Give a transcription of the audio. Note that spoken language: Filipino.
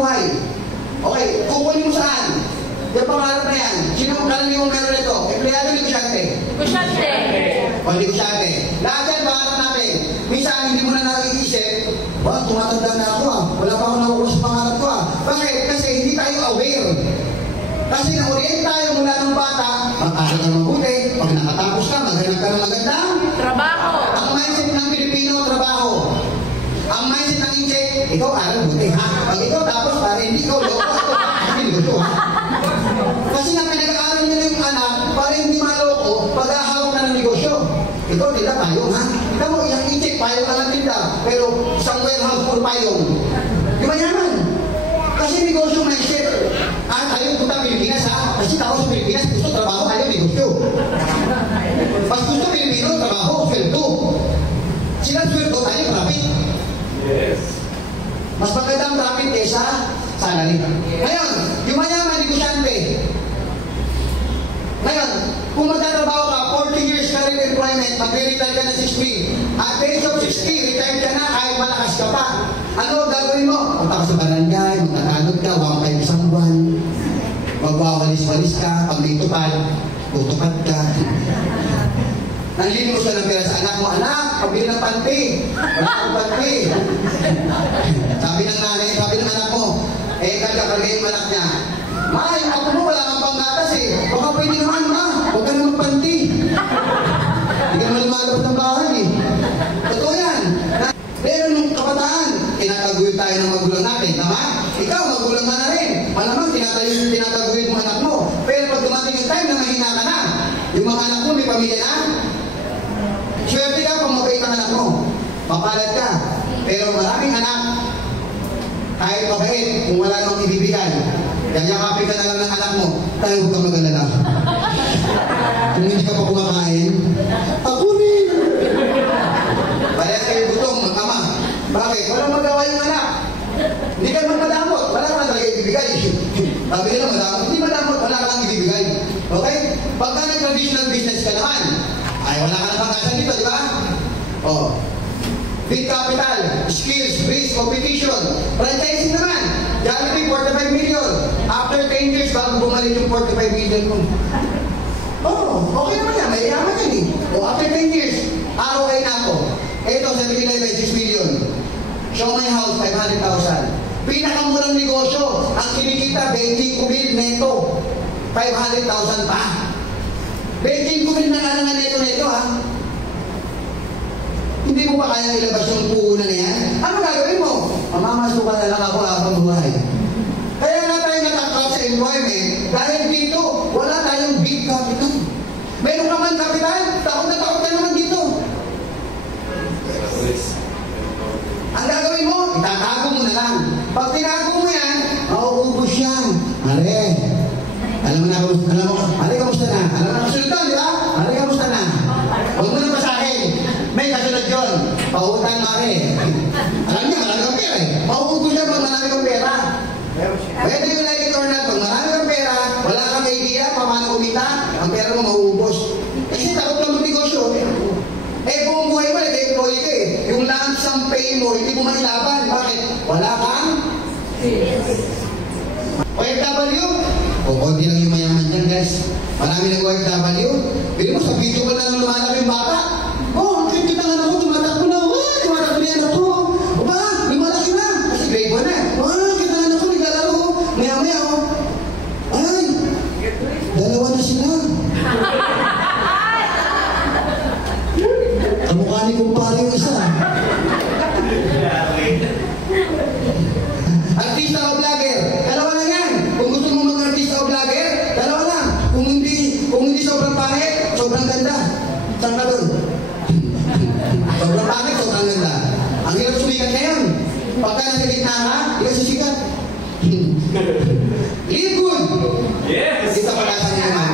buhay. Okay, kukunin mo saan? Yung pangarap na yan. Sino ang karaniwang meron nito? Empleyado, negosyante? Negosyante. O, negosyante. Lahat yan, pangarap natin. Minsan, hindi mo na nakikisip, tumatanda na ako wala pa ako nakukuha sa pangarap ko Bakit? Kasi hindi tayo aware. Kasi na-orient tayo mula ng bata, mag-aral ka mabuti, pag nakatapos ka, maghanap ka ng magandang trabaho. Ang mindset ng Pilipino, trabaho. Ang mindset ng Inche, ikaw aral buti, ha? Pag ikaw tapos, para hindi ikaw loko, hindi ko Kasi nga pinag-aaral nila yung anak, para hindi maloko, pag-ahawak na ng negosyo. Ikaw, nila payong, ha? Ikaw mo, yung Inche, payong ka lang tinda, pero isang warehouse puro payong. Di ba yaman? Kasi negosyo mindset. Ayaw punta Pilipinas, ha? Kasi tao sa Pilipinas, gusto trabaho, ayaw negosyo. Mas gusto Pilipino, trabaho, sweldo. Sila sweldo, tayo profit. Yes. Mas magandang profit kesa salary. Ngayon, yung mayaman, negosyante. Ngayon, kung magtatrabaho ka, 40 years career employment, magre-retire ka na 60. At age of 60, retire ka na kahit malakas ka pa. Ano gagawin mo? Punta ka sa barangay, magtatanod ka, 1.5 isang buwan. Magwawalis-walis ka, pag may tupad, tutupad ka. Nanlilimos ka ng pera sa anak mo, anak, pabili ng panty. Wala akong panty. Sabi ng nanay, sabi ng anak mo, kagkakargay yung anak niya. Ma, yung ako mo, wala kang panggatas Baka pwede naman, ma, huwag ka naman panty. Hindi ka naman lumalabas ng bahay Totoo yan. Pero nung kabataan, tinataguyod tayo ng magulang natin, tama? Ikaw, magulang na rin. Malamang tinataguyod mo anak mo. Pero pag dumating yung time na mahina ka na, yung mga anak mo may pamilya na, swerte ka kung mabait ang anak mo. Mapalad ka. Pero maraming anak, kahit mabait, kung wala nang ibibigay, yakapin ka na lang ng anak mo, tayo huwag ka mag-alala. Kung hindi ka pa kumakain, ako rin. Bayad kayo gutom, mag-ama. Bakit? Walang magawa yung anak. Hindi ka magmadamot. Wala ka lang talaga ibibigay. Sabi nila madamot. Hindi madamot, wala ka lang ibibigay. Okay? Pagka nag-traditional business ka naman, ay wala ka na pangkasan dito, di ba? Big capital, skills, risk, competition. Franchising naman. Jollibee, 45 million. After 10 years, bago bumalik yung 45 million mo. Okay naman yan. May yaman yan after 10 years, ROI na ako. Ito, 7-Eleven, 6 million. Show my house, 500,000. Pinakamurang negosyo. Ang kinikita, 20 kumil neto. 500,000 pa. 20 kumil na nga naman neto, ha? Hindi mo pa kaya ilabas yung puhunan na yan? Ano gagawin mo? Mamamasukan na lang ako habang buhay. Kaya nga tayo natatrap sa employment dahil dito, wala tayong big capital. Meron ka man capital, takot na naman dito. Ang gagawin mo, itatago mo na lang. Pag tinago mo yan, mauubos yan. Are, kamusta na? Alam na kasunod, di ba? Are, kamusta na? Huwag mo na basahin. May kasunod yun. Pautang, are. Alam niya, marami kang pera Mauubos yan pag marami kang pera. Whether you like it or not, pag marami kang pera, wala kang idea, paano kumita, ang pera mo mauubos. Kasi takot lang mag-negosyo. Buong buhay mo, nag-employee ka Yung lump sum pay mo, hindi mo mailaban. Bakit? Wala kang? OFW? Konti lang yung mayaman dyan, guys. Marami ng OFW. Bili mo, sa video ko lang lumalaki yung bata. Ang kita nga ako, tumatakbo na. Tumatakbo na ako. Lumalaki na. Kasi grade 1 na. Kita nga ako, naglalaro. Maya-maya ako. Ay, dalawa na sila. Kamukha ni kumpare yung isa. Artista o vlogger? Dalawa lang yan. Kung gusto mo mag-artista o vlogger, dalawa lang. Kung hindi sobrang pangit, sobrang ganda. Saan ka doon? Sobrang pangit, sobrang ganda. Ang hirap sumikat ngayon. Pagka nasa gitna ka, ikaw sisikat. Live good! Yes! Kita pala sa niya naman.